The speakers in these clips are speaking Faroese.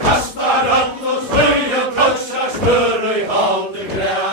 Kastar upp och slöja, trotsar smör och i hav till grön.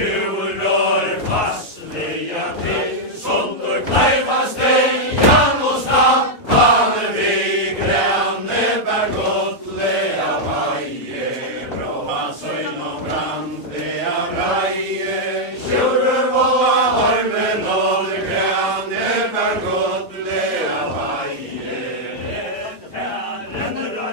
tjurar passliga till, sånt och knäpas dig, Jan och Staffan, vi gränne bär gottliga vaje, bra söjn och brandliga raje, tjurar våra armen och gränne bär gottliga vaje.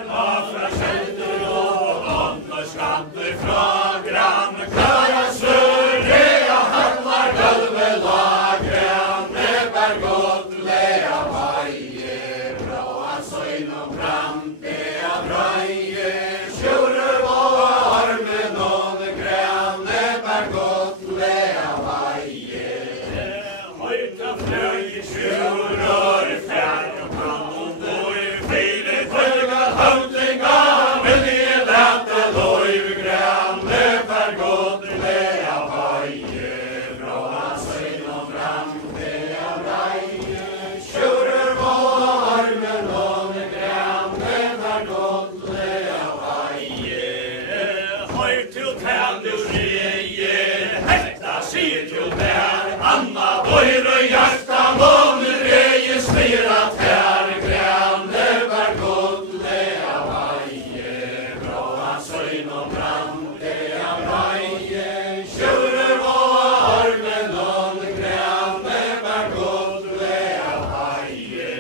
Varför skjuter du och andra skatter från grann, klara surre och handlar gulvelag, gränne bär gottliga vaje, bra söjn och brandliga raje, tjurar våra armen och gränne bär gottliga vaje. Höjta flöj, tjurar, fjärr och brand och i filet höga hövdingar, men det lät loj, gränne bär gottliga vaje, bra söjn och brandliga raje, tjurar våra armen och gränne bär gottliga vaje. Höj till tändurreje, hetta sig till där, Anna böjr och hjärtan och nu registrerat här, gränne bär gottliga vaje, bra söjn och brandliga raje, tjurar våra armen och gränne bär gottliga vaje.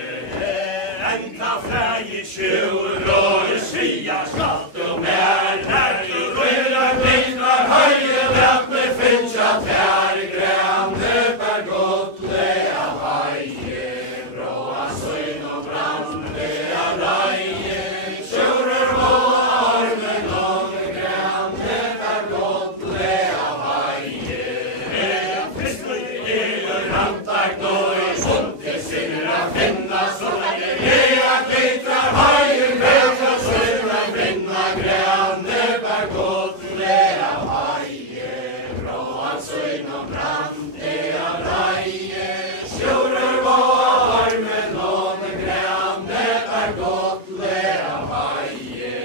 Enkla fräge tjurar, sia skatt och mer, när du röra glitrar höjer, lät mig finna här, gränne bär gottliga vaje, bra söjn och brandliga raje, tjurar våra armen och gränne bär gottliga vaje. Fiskar rantar gnoj, sånt till sina finna, så länge jag glitrar höjer, gränne sina finna, gränne bär gottliga vaje, bra söjn och brandliga raje, tjurar våra armen och gränne bär gottliga vaje.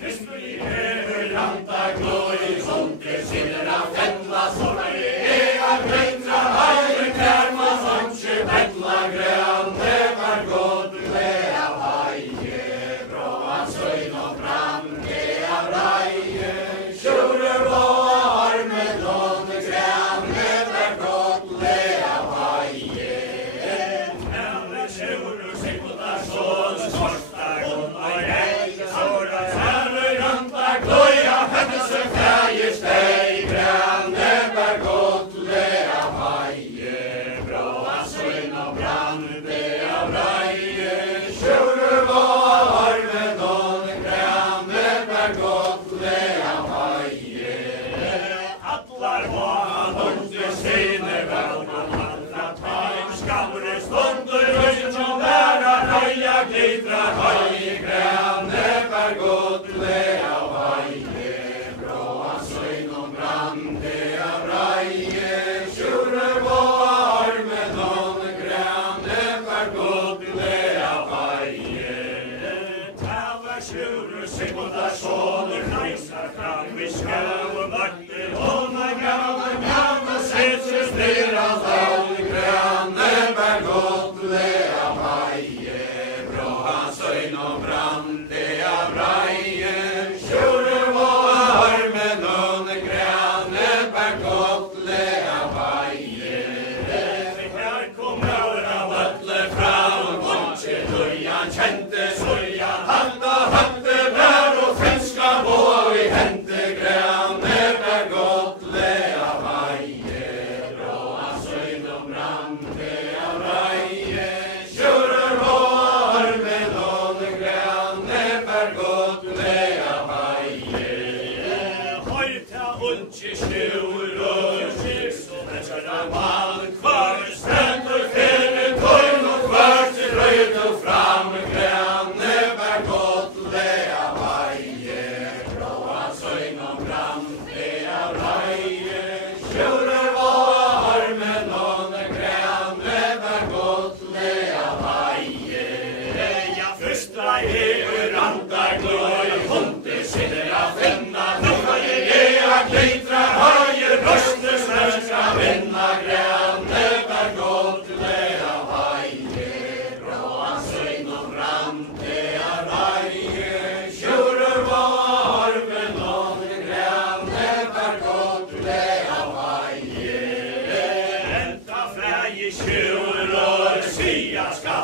Fiskar rantar gnoj, sånt till sina finna, så länge jag glitrar höjer, gränne sina finna, gränne bär gottliga vaje, bra söjn och brandliga raje, tjurar våra armen och gränne kjolor sia skall